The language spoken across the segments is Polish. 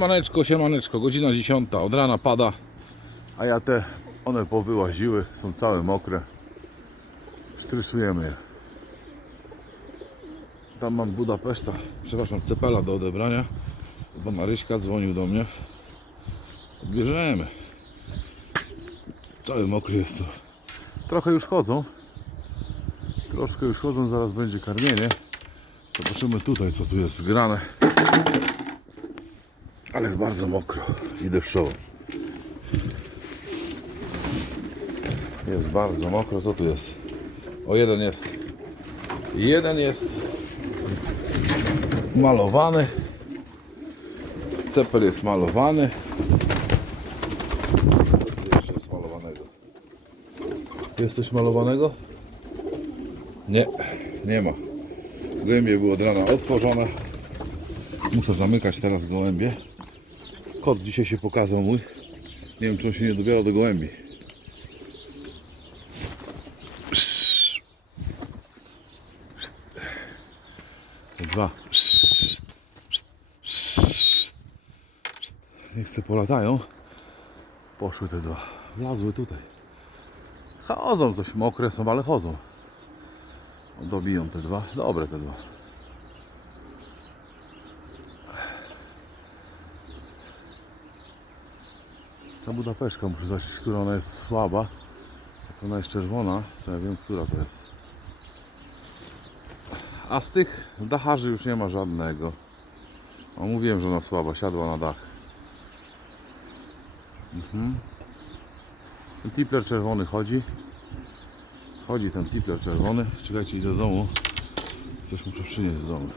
Siemaneczko, siemaneczko, godzina 10, od rana pada, a ja te, one powyłaziły, są całe mokre. Sztrysujemy je. Tam mam Budapeszta, przepraszam, Cepela do odebrania, bo Maryśka dzwonił do mnie. Odbierzemy. Cały mokry jest tu. Trochę już chodzą. Troszkę już chodzą, zaraz będzie karmienie. Zobaczymy tutaj, co tu jest zgrane. Ale jest bardzo mokro i deszczowo. Jest bardzo mokro. Co tu jest? O, jeden jest. Jeden jest malowany. Cepel jest malowany. Jeszcze jest malowanego? Jest coś malowanego? Nie, nie ma. Gołębie były od rana otworzone. Muszę zamykać teraz gołębie. Kot dzisiaj się pokazał mój. Nie wiem, czy on się nie dobierał do gołębi. Dwa. Niech se polatają. Poszły te dwa. Wlazły tutaj. Chodzą coś mokre są, ale chodzą. Dobiją te dwa. Dobre te dwa. Ta Budapeszka muszę zobaczyć, która ona jest słaba. Jak ona jest czerwona, to ja wiem, która to jest. A z tych dacharzy już nie ma żadnego. O, mówiłem, że ona słaba, siadła na dach. Mhm. Ten tipler czerwony chodzi. Chodzi ten tipler czerwony. Czekajcie, idę do domu. Coś muszę przynieść z domu.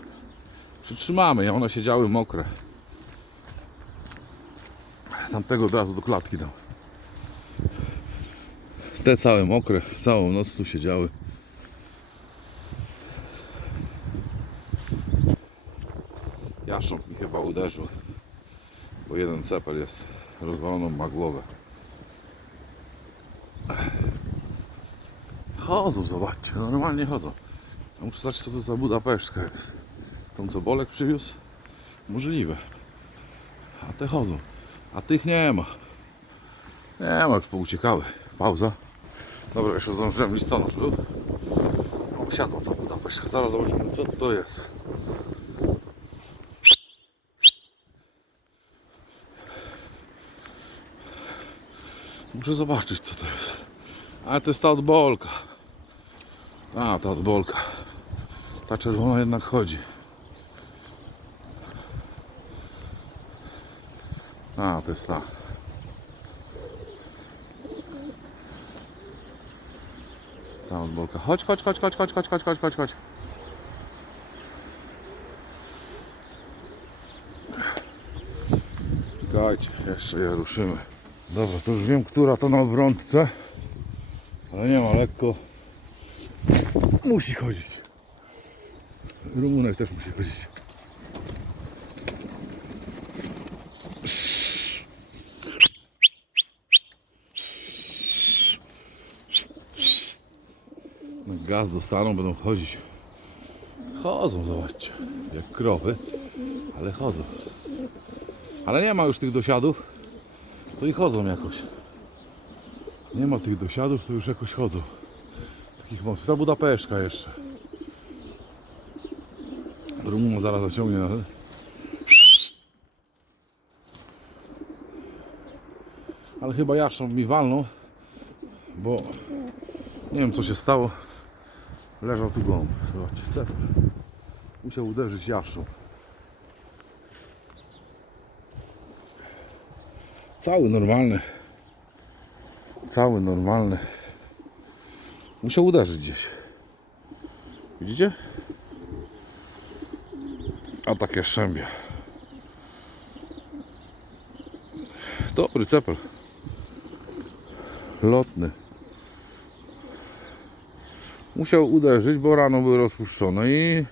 Przytrzymamy je, one siedziały mokre. Tamtego od razu do klatki dam. Te całe mokre, całą noc tu siedziały. Jaszcząb mi chyba uderzył, bo jeden cepel jest rozwaloną ma głowę. Chodzą, zobaczcie, normalnie chodzą. Ja muszę zobaczyć co to za Budapeszka jest. Tą co Bolek przywiózł? Możliwe. A te chodzą. A tych nie ma. Nie ma, już pouciekały. Pauza. Dobra, jeszcze zdążyłem listonosz był. O, siadła ta Budapeszka. Zaraz zobaczymy co to jest. Muszę zobaczyć co to jest. Ale to jest ta odbolka. A, ta odbolka. Ta czerwona jednak chodzi. A, to jest ta. Ta odbolka. Chodź, chodź, chodź, chodź, chodź, chodź, chodź, chodź, chodź, chodź. Czekajcie, jeszcze je ruszymy. Dobra, to już wiem, która to na obrączce. Ale nie ma lekko. Musi chodzić. Rumunek też musi chodzić. Gaz dostaną, będą chodzić. Chodzą, zobaczcie. Jak krowy, ale chodzą. Ale nie ma już tych dosiadów, to i chodzą jakoś. Nie ma tych dosiadów, to już jakoś chodzą. Takich mocnych. Ta Budapeszka jeszcze. Rumuna zaraz zaciągnie. Ale chyba jaszcząb mi walną, bo nie wiem co się stało. Leżał tu gołąb. Zobaczcie, cepel. Musiał uderzyć jaszcząb. Cały normalny. Cały normalny. Musiał uderzyć gdzieś. Widzicie? A takie szczębie. Dobry cepel. Lotny. Musiał uderzyć, bo rano były rozpuszczone i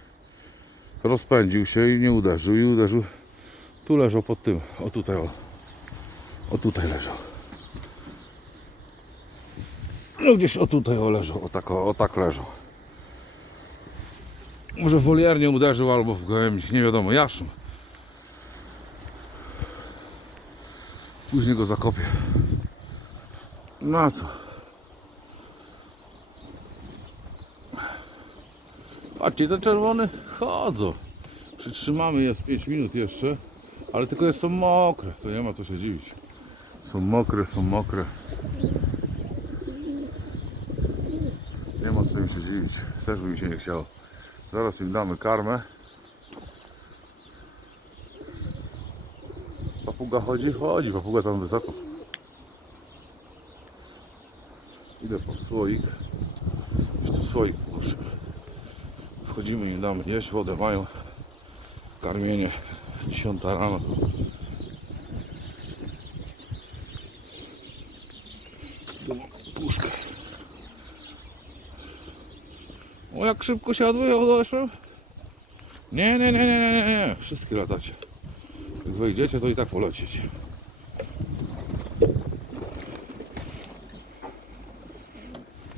rozpędził się i nie uderzył i uderzył. Tu leżał pod tym. O tutaj o. O tutaj leżał. No gdzieś o tutaj o leżał. O tak, o, o tak leżał. Może woliernie uderzył albo w gołębi, nie wiadomo, jaszczur. Później go zakopię. No a co? Patrzcie, te czerwone chodzą. Przytrzymamy je z 5 minut jeszcze, ale tylko są mokre, to nie ma co się dziwić. Są mokre, są mokre. Nie ma co im się dziwić. Też by mi się nie chciało. Zaraz im damy karmę. Papuga chodzi? Chodzi, papuga tam wysoko. Idę po słoik. Jeszcze słoik poproszę. Wchodzimy im damy jeść, wodę mają. Karmienie 10 rano. Puszkę. O jak szybko siadły, ja odeszłem. Nie, nie, nie, nie, nie, nie, nie. Wszystkie latacie. Jak wejdziecie, to i tak polecicie.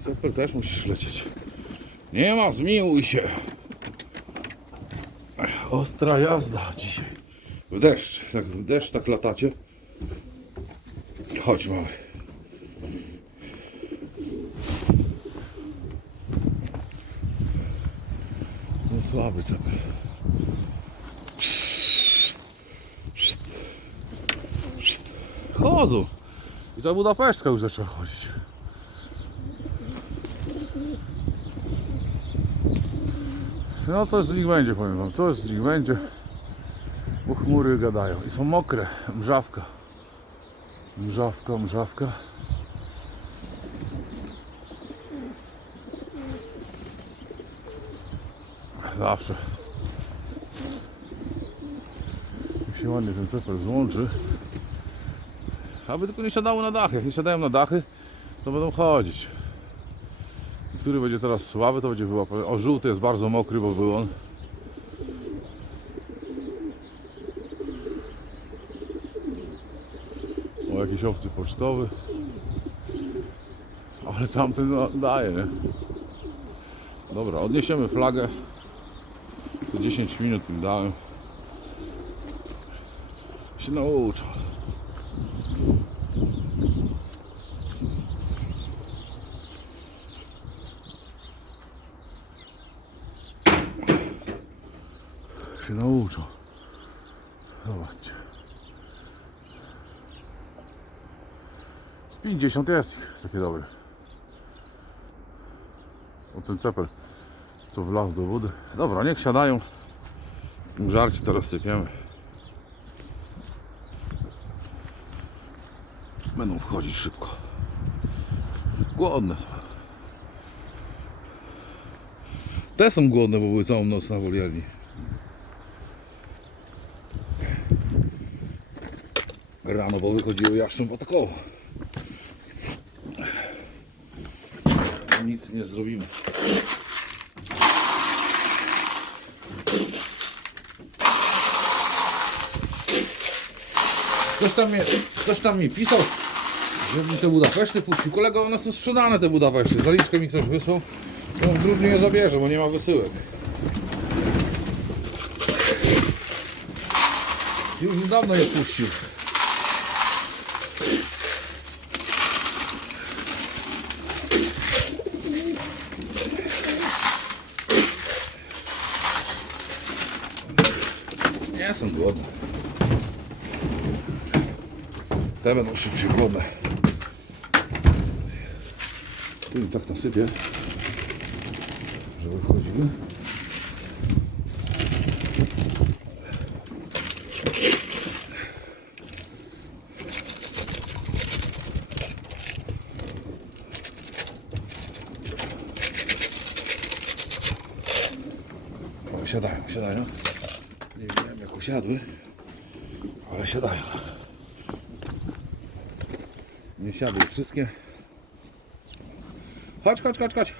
Super też musisz lecieć. Nie ma, zmiłuj się. Ostra jazda dzisiaj. W deszcz, jak w deszcz tak latacie. Chodź mały. No słaby cepel. Chodzą. I ta Budapesztka już zaczęła chodzić. No coś z nich będzie, powiem wam. Coś z nich będzie. Bo chmury gadają. I są mokre. Mrzawka. Mrzawka, mrzawka. Zawsze. Jak się ładnie ten cepel złączy. Aby tylko nie siadało na dachy. Jak nie siadają na dachy, to będą chodzić. Który będzie teraz słaby, to będzie wyłapany. O, żółty jest bardzo mokry, bo był on. O, jakiś obcy pocztowy. Ale tamten no, daje, nie? Dobra, odniesiemy flagę. Tu 10 minut im dałem. Się nauczą. Nauczą. Zobaczcie. Z 50 jest ich takie dobre. O ten cepel, co wlazł do wody. Dobra, niech siadają. Żarcie teraz sypiemy. Będą wchodzić szybko. Głodne są. Te są głodne, bo były całą noc na. Rano, bo wychodziły jaszczą atakowo. Nic nie zrobimy. Ktoś tam, mnie, ktoś tam mi pisał, żebym te Budapeszty puścił. Kolega, one są sprzedane te Budapeszty. Zaliczkę mi ktoś wysłał. W grudniu je zabierze, bo nie ma wysyłek. Już dawno je puścił. Nie są głodne. Te będą szybciej głodne. Tu im tak nasypię, żeby wchodziły. Siadają, siadają. Nie wiem jak usiadły, ale siadają. Nie siadły wszystkie. Chodź, chodź, chodź, chodź.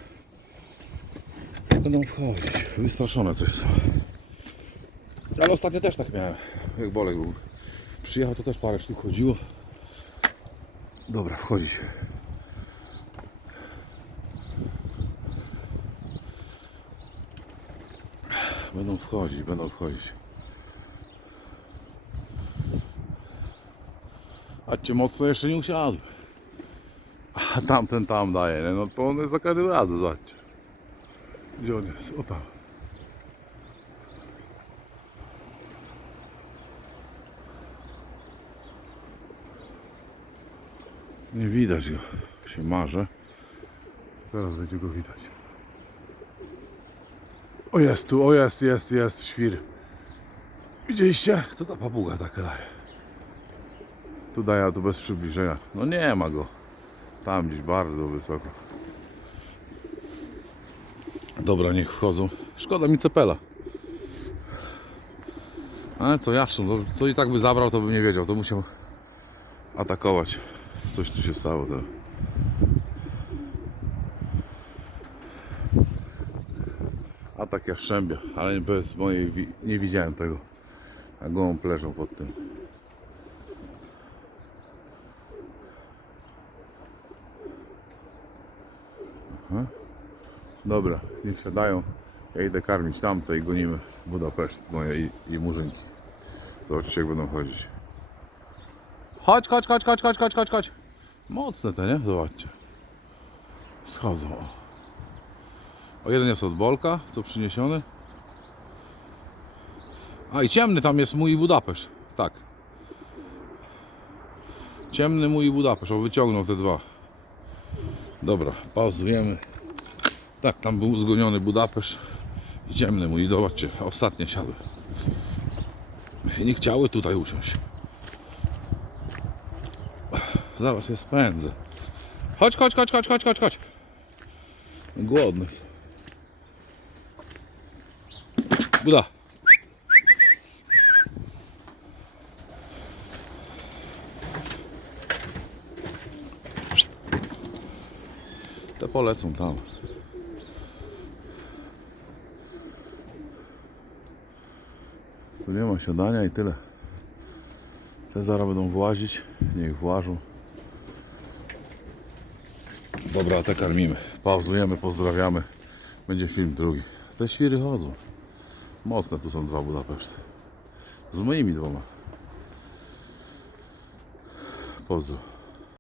Będą wchodzić. Wystraszone coś są. Ale ostatnio też tak miałem. Jak Bolek był. Przyjechał to też parę sztuk chodziło. Dobra, wchodzić. Będą wchodzić, będą wchodzić. A cię mocno jeszcze nie usiadły. A tamten tam daje, nie? no to on jest za każdym razem, zobaczcie. Gdzie on jest? O tam. Nie widać go, się marze. Teraz będzie go widać. O jest tu, o jest, jest, jest świr. Widzieliście? To ta papuga taka daje. Tu daje, a tu bez przybliżenia. No nie ma go. Tam gdzieś bardzo wysoko. Dobra, niech wchodzą. Szkoda mi cepela. Ale co, jaszczur, to, to i tak by zabrał, to bym nie wiedział. To musiał atakować. Coś tu się stało. To. Atak jaszczębia, ale bez mojej nie widziałem tego. A gołąb leżał pod tym. Dobra, niech siadają. Ja idę karmić tamte i gonimy Budapeszt, moje i, i murzynki. Zobaczcie jak będą chodzić. Chodź, chodź, chodź, chodź, chodź, chodź, chodź, chodź. Mocne te, nie? Zobaczcie. Schodzą. O, o jeden jest od Bolka, co przyniesiony. A i ciemny tam jest mój Budapeszt. Tak. Ciemny mój Budapeszt. O, wyciągnął te dwa. Dobra, pauzujemy. Tak, tam był zgoniony Budapeszt. I ciemny mój. Zobaczcie, ostatnie siadły. Nie chciały tutaj usiąść. Zaraz je spędzę. Chodź, chodź, chodź, chodź, chodź, chodź, chodź. Głodny. Buda. Te polecą tam. Tu nie ma siadania i tyle. Te zaraz będą włazić. Niech włażą. Dobra, te karmimy. Pauzujemy, pozdrawiamy. Będzie film drugi. Te świry chodzą. Mocne tu są dwa Budapeszty. Z moimi dwoma. Pozdro.